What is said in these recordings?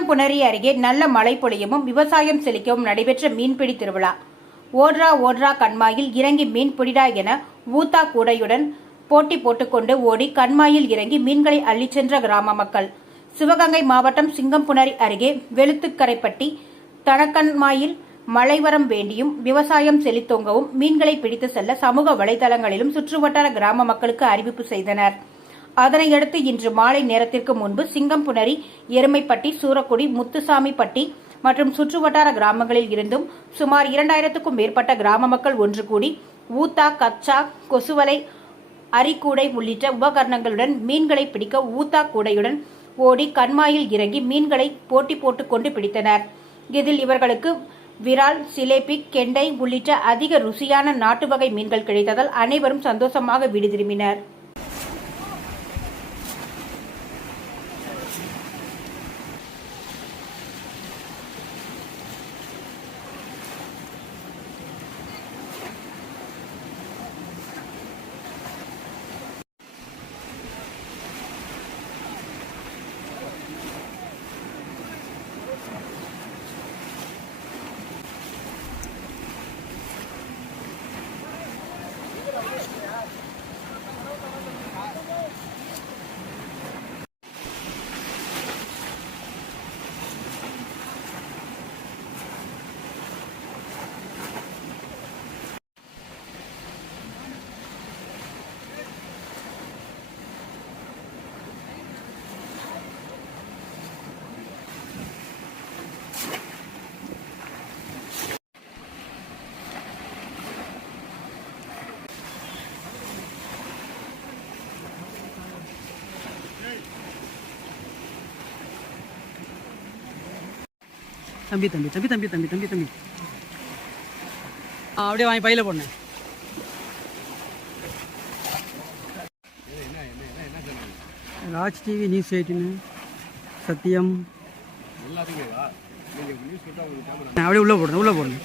சிங்கம்புணரி அருகே நல்ல மழை பொழியவும் விவசாயம் செழிக்கவும் நடைபெற்ற மீன்பிடி திருவிழா. ஓட்ரா ஓட்ரா கண்மாயில் இறங்கி மீன் பிடிடா என ஊத்தா கூடையுடன் போட்டி போட்டுக்கொண்டு ஓடி கண்மாயில் இறங்கி மீன்களை அள்ளிச் சென்ற கிராம மக்கள். சிவகங்கை மாவட்டம் சிங்கம்புணரி அருகே வெளுத்துக்கரைப்பட்டி தனக்கண்மாயில் மழைவரம் வேண்டியும் விவசாயம் செழித்தோங்கவும் மீன்களை பிடித்து செல்ல சமூக வலைதளங்களிலும் சுற்றுவட்டார கிராம மக்களுக்கு அறிவிப்பு செய்தனர். அதனையடுத்து இன்று மாலை நேரத்திற்கு முன்பு சிங்கம்புணரி எருமைப்பட்டி சூரக்குடி முத்துசாமிப்பட்டி மற்றும் சுற்றுவட்டார கிராமங்களில் இருந்தும் சுமார் இரண்டாயிரத்துக்கும் மேற்பட்ட கிராம மக்கள் ஒன்று கூடி ஊத்தா கச்சா கொசுவலை அரிக்கூடை உள்ளிட்ட உபகரணங்களுடன் மீன்களை பிடிக்க ஊத்தா கூடையுடன் ஓடி கண்மாயில் இறங்கி மீன்களை போட்டி போட்டுக்கொண்டு பிடித்தனர். இதில் இவர்களுக்கு விரால் சிலேபி கெண்டை உள்ளிட்ட அதிக ருசியான நாட்டு வகை மீன்கள் கிடைத்ததால் அனைவரும் சந்தோஷமாக வீடு திரும்பினர். தம்பி தம்பி தம்பி தம்பி தம்பி தம்பி தம்பி. அப்படியே வாங்கி பையில போடணும் ராஜ் டிவி நியூஸ் எயிட்டின். சத்தியம் அப்படியே உள்ள போடணும் உள்ள போடணும்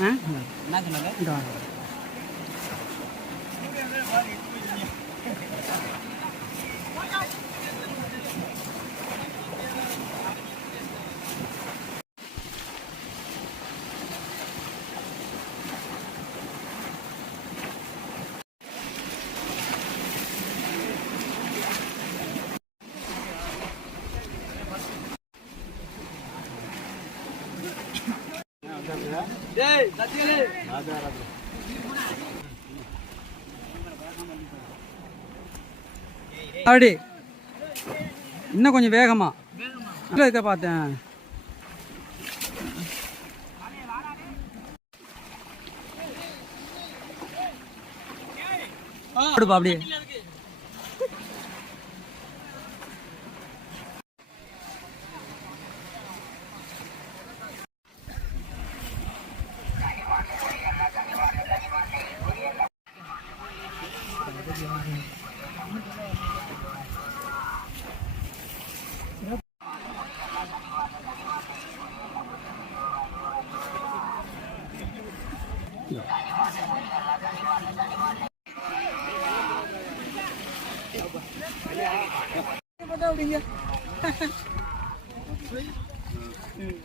என்ன சொன்னாங்க? அப்படி இன்னும் கொஞ்சம் வேகமா. இல்லை இருக்க பார்த்தேன். அப்படியே. இருக்கா அப்படிங்க? ம்.